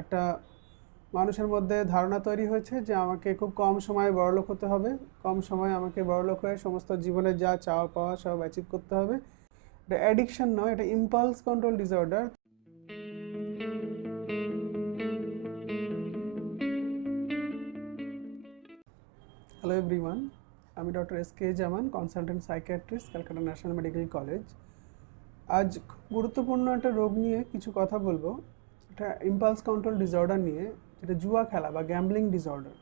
একটা মানুষের মধ্যে ধারণা তৈরি হয়েছে যে আমাকে খুব কম সময়ে বড়লোক হতে হবে। কম সময়ে আমাকে বড়লোক হয়ে সমস্ত জীবনের যা চাওয়া পাওয়া সব অ্যাচিভ করতে হবে। এটা অ্যাডিকশন নয়, এটা impulse control disorder hello everyone আমি doctor S K Zaman consultant psychiatrist Calcutta national medical college আজ গুরুত্বপূর্ণ একটা রোগ নিয়ে কিছু কথা বলব। এটা ইম্পালস কন্ট্রোল ডিসঅর্ডার নিয়ে যেটা জুয়া খেলা বা গ্যাম্বলিং ডিসঅর্ডার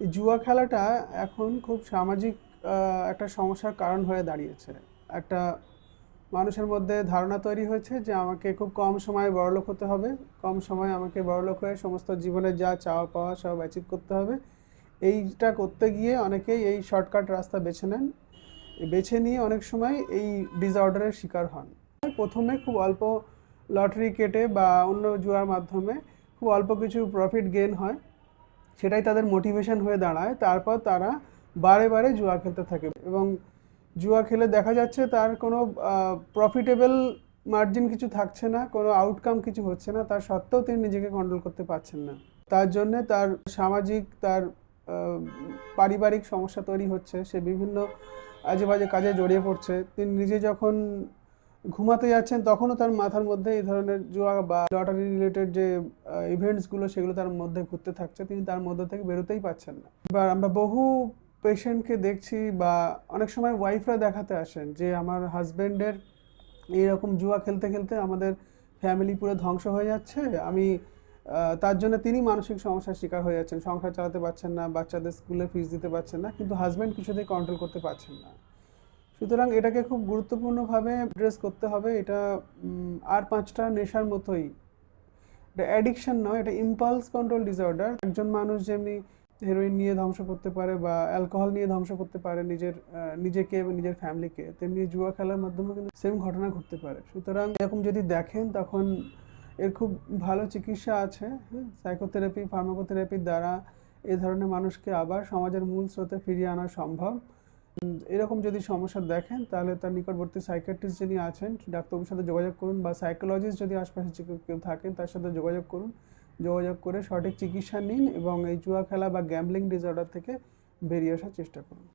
এই জুয়া খেলাটা এখন খুব সামাজিক একটা সমস্যার কারণ হয়ে দাঁড়িয়েছে। একটা মানুষের মধ্যে ধারণা তৈরি হয়েছে যে আমাকে খুব কম সময়ে বড়লোক হতে হবে, কম সময়ে আমাকে বড়লোক হয়ে সমস্ত জীবনের যা চাওয়া পাওয়া সব অ্যাচিভ করতে হবে। এইটা করতে গিয়ে অনেকেই এই শর্টকাট রাস্তা বেছে নেন। বেছে নিয়ে অনেক সময় এই ডিসঅর্ডারের শিকার হন। প্রথমে খুব অল্প লটারি কেটে বা অন্য জুয়ার মাধ্যমে খুব অল্প কিছু প্রফিট গেন হয়, সেটাই তাদের মোটিভেশন হয়ে দাঁড়ায়। তারপর তারা বারে বারে জুয়া খেলতে থাকে এবং জুয়া খেলে দেখা যাচ্ছে তার কোনো প্রফিটেবল মার্জিন কিছু থাকছে না, কোনো আউটকাম কিছু হচ্ছে না, তার সত্ত্বেও তিনি নিজেকে কন্ট্রোল করতে পারছেন না। তার জন্যে তার সামাজিক, তার পারিবারিক সমস্যা তৈরি হচ্ছে, সে বিভিন্ন আজে বাজে কাজে জড়িয়ে পড়ছে। তিনি নিজে যখন ঘুমাতে যাচ্ছেন, তখনও তার মাথার মধ্যে এই ধরনের জুয়া বা লটারি রিলেটেড যে ইভেন্টসগুলো সেগুলো তার মধ্যে ঘুরতে থাকছে। তিনি তার মধ্যে থেকে বেরোতেই পারছেন না। এবার আমরা বহু পেশেন্টকে দেখছি বা অনেক সময় ওয়াইফরা দেখাতে আসেন যে, আমার হাজব্যান্ডের এইরকম জুয়া খেলতে খেলতে আমাদের ফ্যামিলি পুরো ধ্বংস হয়ে যাচ্ছে। আমি তার জন্য তিনি মানসিক সমস্যার শিকার হয়ে যাচ্ছেন। সংসার চালাতে পারছেন না, বাচ্চাদের স্কুলে ফিস দিতে পারছেন না। কিন্তু হাজব্যান্ড কিছুতেই কন্ট্রোল করতে পারছেন না। সুতরাং এটাকে খুব গুরুত্বপূর্ণভাবে অ্যাড্রেস করতে হবে। এটা আর পাঁচটা নেশার মতোই। এটা অ্যাডিকশন নয়, এটা ইম্পালস কন্ট্রোল ডিসঅর্ডার একজন মানুষ যেমনি হেরোইন নিয়ে ধ্বংস করতে পারে বা অ্যালকোহল নিয়ে ধ্বংস করতে পারে নিজের নিজেকে এবং নিজের ফ্যামিলিকে তেমনি জুয়া খেলার মাধ্যমে কিন্তু সেম ঘটনা ঘটতে পারে। সুতরাং এরকম যদি দেখেন, তখন এর খুব ভালো চিকিৎসা আছে। সাইকোথেরাপি ফার্মাকোথেরাপির দ্বারা এ ধরনের মানুষকে আবার সমাজের মূল স্রোতে ফিরিয়ে আনা সম্ভব। এরকম যদি সমস্যা দেখেন, তাহলে তার নিকটবর্তী সাইকিয়াট্রিস্ট যিনি আছেন, ডাক্তারবাবুর সাথে যোগাযোগ করুন বা সাইকোলজিস্ট যদি আশপাশে কেউ থাকেন, তার সাথে যোগাযোগ করুন। যোগাযোগ করে সঠিক চিকিৎসা নিন এবং এই জুয়া খেলা বা গ্যাম্বলিং ডিসঅর্ডার থেকে বেরিয়ে আসার চেষ্টা করুন।